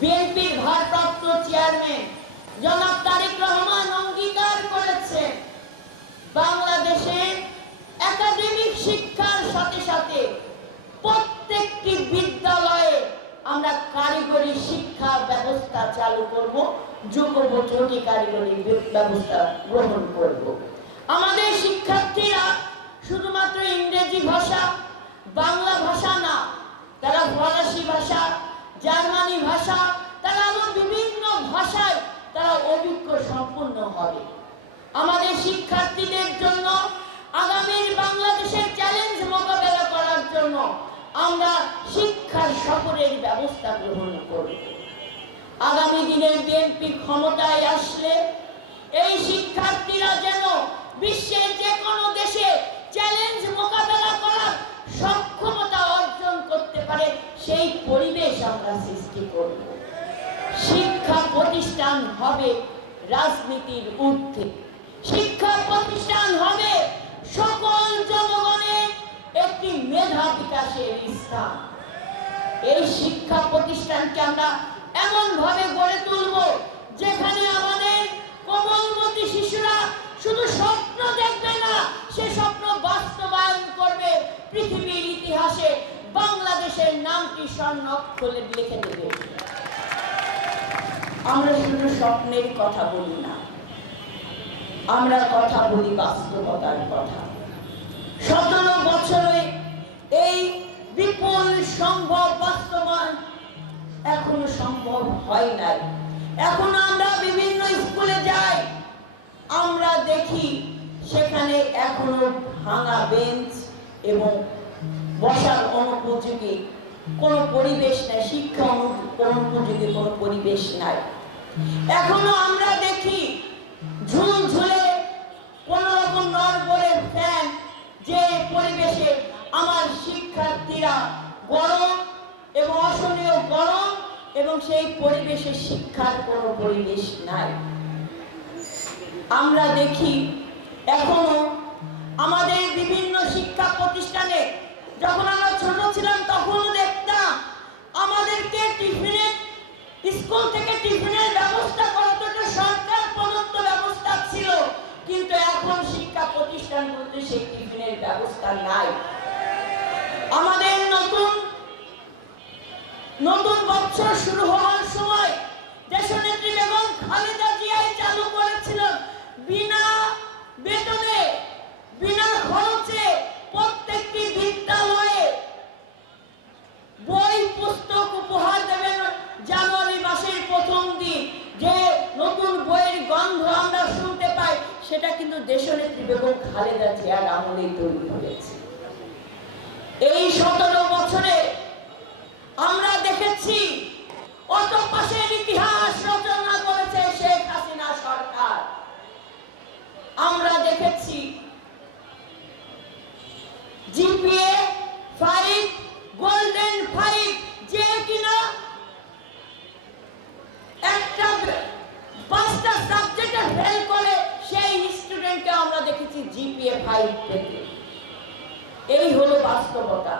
বিএনপির ভারপ্রাপ্ত চেয়ারম্যান জনাব তারেক রহমান অঙ্গীকার করেছে বাংলাদেশে একাডেমিক শিক্ষার সাথে সাথে প্রত্যেকটি বিদ্যালয়ে আমরা কারিগরি শিক্ষা ব্যবস্থা চালু করব যুগোপযোগী কারিগরি ব্যবস্থা গ্রহণ করব। আমাদের শিক্ষার্থীরা শুধুমাত্র ইংরেজি ভাষা বাংলা ভাষা না তারা ফরাসি ভাষা জার্মানি ভাষা, তারা আমার বিভিন্ন ভাষায় তারা অভিজ্ঞ সম্পূর্ণ হবে। আমাদের শিক্ষার্থীদের জন্য আগামীর বাংলাদেশের চ্যালেঞ্জ মোকাবেলা করার জন্য আমরা শিক্ষার সফরের ব্যবস্থা গ্রহণ করব। আগামী দিনের বিএনপি ক্ষমতায় আসলে আমরা সৃষ্টি করব শিক্ষা প্রতিষ্ঠান হবে রাজনীতির ঊর্ধ্বে। শিক্ষা প্রতিষ্ঠান হবে সকল জনগণের একটি মেধা বিকাশের স্থান। এই শিক্ষা প্রতিষ্ঠানকে আমরা এমন ভাবে গড়ে তুলব যেখানে আমাদের কোমলমতি শিশুরা শুধু স্বপ্ন দেখবে না, সে স্বপ্ন বাস্তবায়ন করবে পৃথিবীর ইতিহাসে। বাংলাদেশের নামটি স্বর্ণ অক্ষরে লিখে দেবে। আমরা শুধু স্বপ্নের কথা বলি না, আমরা কথা বলি বাস্তবতার কথা। সতেরো বছরে এই বিপুল সম্ভব বাস্তবায়ন এখনও সম্ভব হয় নাই। এখন আমরা বিভিন্ন স্কুলে যাই, আমরা দেখি সেখানে এখনও ভাঙা বেঞ্চ এবং বসার অনুপযোগী। কোনো পরিবেশ নাই, শিক্ষা অনু- অনুপযোগী কোনো পরিবেশ নাই। এখনও আমরা দেখি ঝুল ঝুলে কোন রকম নরবরের ফ্যান যে পরিবেশে আমার শিক্ষার্থীরা গরম এবং অসহনীয় গরম এবং সেই পরিবেশে শিক্ষার কোনো পরিবেশ নাই। আমরা দেখি এখনও আমাদের বিভিন্ন শিক্ষা প্রতিষ্ঠানে ব্যবস্থা নাই। আমাদের নতুন নতুন বছর শুরু হওয়ার সময় সেটা কিন্তু দেশনেত্রী বেগম খালেদা জিয়ার আমলেই তৈরি হয়েছে। এই সতেরো বছরে আমরা জিপিএ ফাইভ পেতে এই হলো বাস্তবতা।